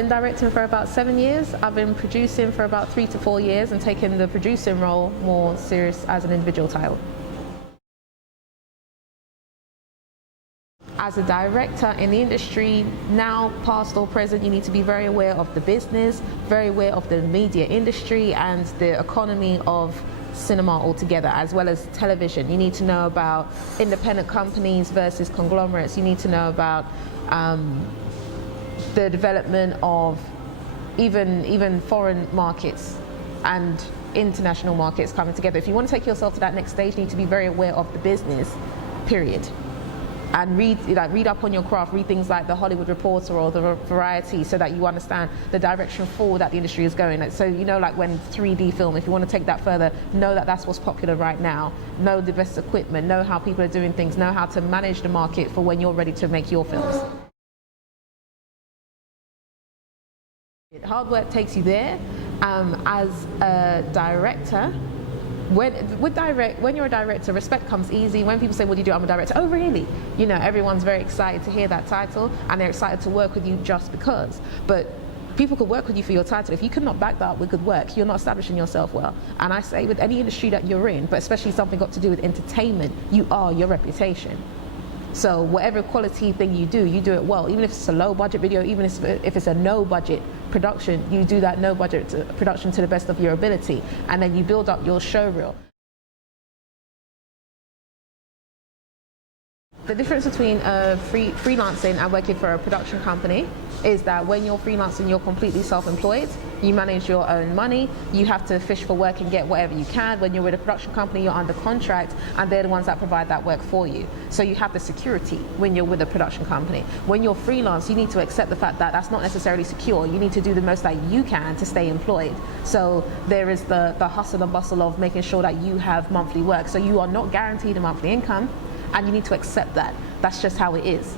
been directing for about 7 years. I've been producing for about 3 to 4 years and taking the producing role more serious as an individual title. As a director in the industry, now, past or present, you need to be very aware of the business, very aware of the media industry and the economy of cinema altogether, as well as television. You need to know about independent companies versus conglomerates. You need to know about the development of even foreign markets and international markets coming together. If you want to take yourself to that next stage, you need to be very aware of the business, period. And read up on your craft, read things like the Hollywood Reporter or the Variety, so that you understand the direction forward that the industry is going. So like when 3D film, if you want to take that further, know that that's what's popular right now. Know the best equipment, know how people are doing things, know how to manage the market for when you're ready to make your films. Hard work takes you there. As a director, when you're a director, respect comes easy. When people say, what do you do? I'm a director. Oh, really? Everyone's very excited to hear that title, and they're excited to work with you just because. But people could work with you for your title. If you could not back that up with good work, you're not establishing yourself well. And I say with any industry that you're in, but especially something got to do with entertainment, you are your reputation. So whatever quality thing you do it well. Even if it's a low budget video, even if it's a no budget production, you do that no budget production to the best of your ability, and then you build up your show reel. The difference between freelancing and working for a production company is that when you're freelancing, you're completely self-employed. You manage your own money. You have to fish for work and get whatever you can. When you're with a production company, you're under contract, and they're the ones that provide that work for you. So you have the security when you're with a production company. When you're freelance, you need to accept the fact that that's not necessarily secure. You need to do the most that you can to stay employed. So there is the hustle and bustle of making sure that you have monthly work. So you are not guaranteed a monthly income, and you need to accept that. That's just how it is.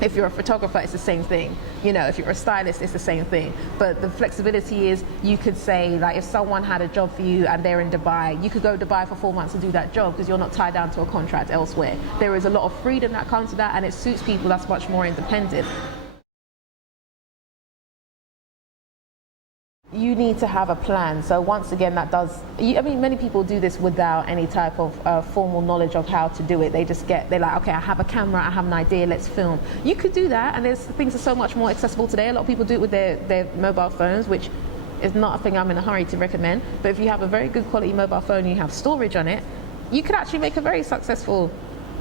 If you're a photographer, it's the same thing. If you're a stylist, it's the same thing. But the flexibility is, you could say, like, if someone had a job for you and they're in Dubai, you could go to Dubai for 4 months to do that job because you're not tied down to a contract elsewhere. There is a lot of freedom that comes to that, and it suits people that's much more independent. You need to have a plan. So once again, many people do this without any type of formal knowledge of how to do it. They're like, okay, I have a camera, I have an idea, let's film. You could do that, and things are so much more accessible today. A lot of people do it with their mobile phones, which is not a thing I'm in a hurry to recommend. But if you have a very good quality mobile phone and you have storage on it, you could actually make a very successful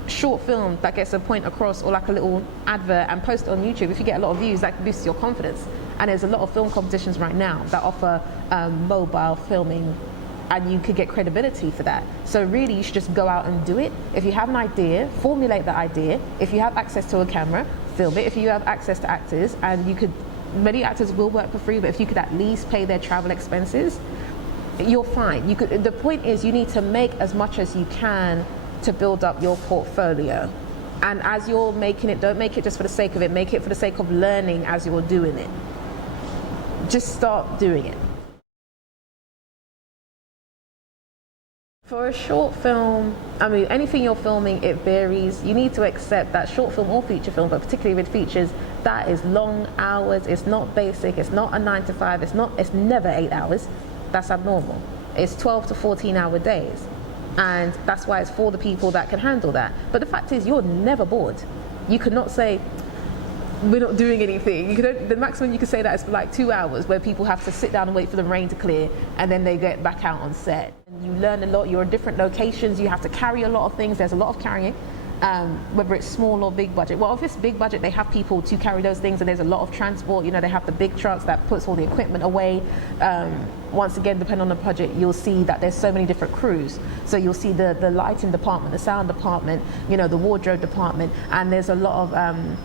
short film that gets a point across, or like a little advert, and post it on YouTube. If you get a lot of views, that boosts your confidence. And there's a lot of film competitions right now that offer mobile filming, and you could get credibility for that. So really, you should just go out and do it. If you have an idea, formulate the idea. If you have access to a camera, film it. If you have access to actors, and many actors will work for free, but if you could at least pay their travel expenses, you're fine. The point is, you need to make as much as you can to build up your portfolio. And as you're making it, don't make it just for the sake of it, make it for the sake of learning as you're doing it. Just start doing it. For a short film, anything you're filming, it varies. You need to accept that short film or feature film, but particularly with features, that is long hours. It's not basic, it's not a 9 to 5, it's never 8 hours. That's abnormal. It's 12 to 14-hour days. And that's why it's for the people that can handle that. But the fact is, you're never bored. You could not say, we're not doing anything. The maximum you could say that is for like 2 hours, where people have to sit down and wait for the rain to clear, and then they get back out on set. And you learn a lot. You're in different locations. You have to carry a lot of things. There's a lot of carrying, whether it's small or big budget. Well, if it's big budget, they have people to carry those things, and there's a lot of transport. They have the big trucks that puts all the equipment away. Once again, depending on the budget, you'll see that there's so many different crews. So you'll see the lighting department, the sound department, the wardrobe department, and there's a lot of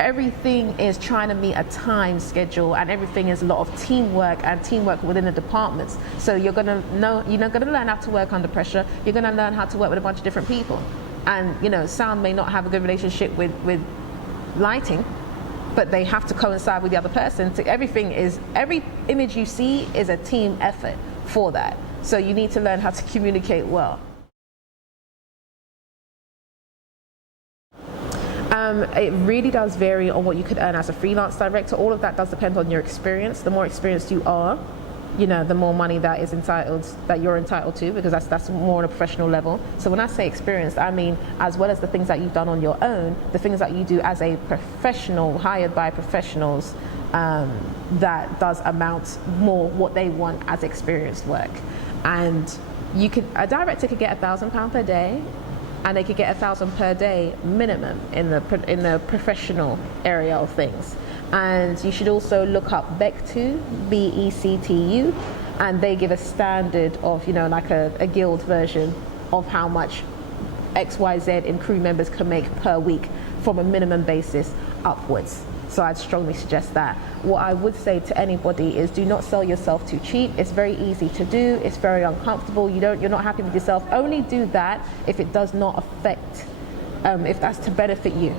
everything is trying to meet a time schedule, and everything is a lot of teamwork within the departments. So you're gonna learn how to work under pressure. You're gonna learn how to work with a bunch of different people. And sound may not have a good relationship with lighting, but they have to coincide with the other person. Every image you see is a team effort for that. So you need to learn how to communicate well. It really does vary on what you could earn as a freelance director. All of that does depend on your experience. The more experienced you are, the more money that you're entitled to, because that's more on a professional level. So when I say experienced, I mean as well as the things that you've done on your own, the things that you do as a professional, hired by professionals, that does amount more what they want as experienced work. And a director could get £1,000 per day, and they could get £1,000 per day minimum in the professional area of things. And you should also look up BECTU, BECTU, and they give a standard of, like a guild version of how much XYZ in crew members can make per week from a minimum basis upwards. So I'd strongly suggest that. What I would say to anybody is do not sell yourself too cheap. It's very easy to do. It's very uncomfortable. You're not happy with yourself. Only do that if it does not affect, if that's to benefit you.